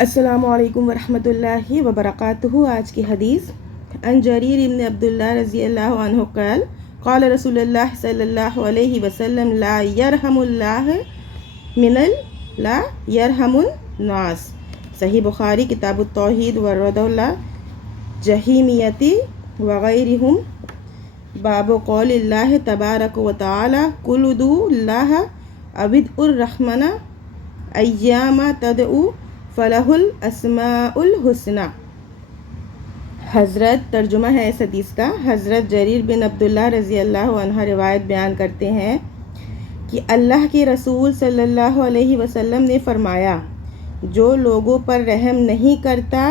السلام علیکم ورحمۃ اللہ وبرکاتہ۔ آج کی حدیث عن جریر بن عبداللہ رضی اللہ عنہ قال قال رسول اللہ صلی اللہ علیہ وسلم لا یرحم اللہ لا یرحم الناس۔ صحیح بخاری کتاب التوحید ورد اللہ جہیمیتی وغیرہم باب قول اللہ تبارک و تعالی قل ادعوا اللہ او ادعوا الرحمن ایما تدعوا فلہ الاسماء الحسنی۔ حضرت ترجمہ ہے اس حدیث کا۔ حضرت جریر بن عبداللہ رضی اللہ عنہ روایت بیان کرتے ہیں کہ اللہ کے رسول صلی اللہ علیہ وسلم نے فرمایا، جو لوگوں پر رحم نہیں کرتا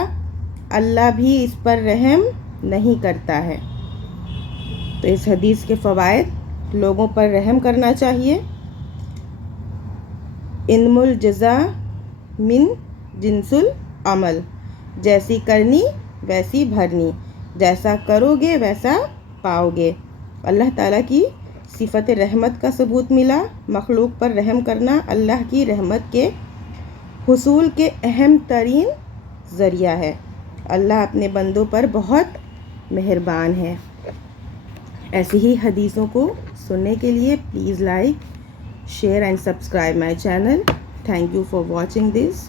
اللہ بھی اس پر رحم نہیں کرتا ہے۔ تو اس حدیث کے فوائد: لوگوں پر رحم کرنا چاہیے، انم الجزاء من جنس العمل، جیسی کرنی ویسی بھرنی، جیسا کرو گے ویسا پاؤ گے۔ اللہ تعالیٰ کی صفت رحمت کا ثبوت ملا۔ مخلوق پر رحم کرنا اللہ کی رحمت کے حصول کے اہم ترین ذریعہ ہے۔ اللہ اپنے بندوں پر بہت مہربان ہے۔ ایسی ہی حدیثوں کو سننے کے لیے please like, share and subscribe my channel. Thank you for watching this.